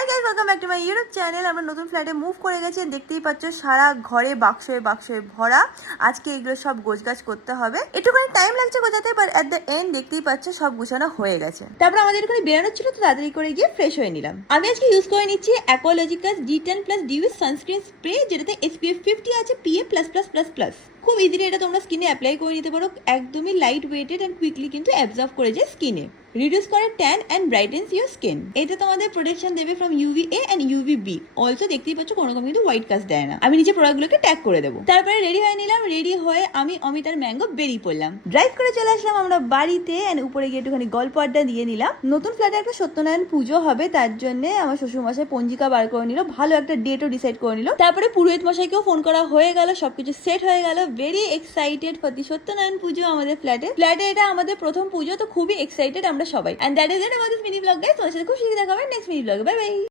Hi guys, welcome back to my YouTube channel. আমরা নতুন ফ্ল্যাটে মুভ করে গেছি, দেখতেই পাচ্ছ সারা ঘরে বাক্সে ভরা। আজকে এগুলো সব গোছগাছ করতে হবে, একটুখানি টাইম লাগছে গোছাতে, বাট এট দ্য এন্ড দেখতেই পাচ্ছ সব গোছানো হয়ে গেছে। তারপর আমাদের এখানে বেরোনোর ছিল, তো তাড়াতাড়ি করে গিয়ে ফ্রেশ হয়ে নিলাম। আমি আজকে ইউজ করে নিচ্ছি অ্যাকোলজিকাস D10+ ডিউ সানস্ক্রিন স্প্রে, যেটাতে SPF 50 আছে, PA++++। খুব ইজিলি এটা তোমরা স্কিনে অ্যাপ্লাই করে নিতে পারো। একদমই লাইট ওয়েটেড অ্যান্ড কুইকলি কিন্তু অ্যাবজর্ব করে যায় স্কিনে, রিডিউস করে ট্যান অ্যান্ড ব্রাইটেন্স ইউর স্কিন। এটা তোমাদের প্রোটেকশন দেবে from UVA and UVB। Also দেখতেই পাচ্ছ কোনো রকম কিন্তু হোয়াইট কাস্ট দেয় না। আমি নিচে প্রোডাক্টগুলোকে ট্যাগ করে দেবো। তারপরে রেডি হয়ে নিলাম। রেডি হয়ে আমি অমিত আর ম্যাঙ্গো বেরিয়ে পড়লাম। ড্রাইভ করে চলে আসলাম আমরা বাড়িতে, অ্যান্ড উপরে গিয়ে একটুখানি গল্প আড্ডা দিয়ে নিলাম। নতুন ফ্ল্যাটে একটা সত্যনারায়ণ পুজো হবে, তার জন্য আমার শ্বশুরমশাই পঞ্জিকা বার করে নিল, ভালো একটা ডেটও ডিসাইড করে নিল। তারপরে পুরোহিত মশাইকেও ফোন করা হয়ে গেল, সবকিছু সেট হয়ে গেল। Very excited for the Satyanarayan পুজো আমাদের ফ্ল্যাটে। এটা আমাদের প্রথম পুজো, তো খুবই এক্সাইটেড আমরা সবাই। And that is it about this mini vlog guys. তোমাদের সাথে খুব শীঘ্রই দেখা হবে নেক্সট মিনি ব্লগে। Bye by.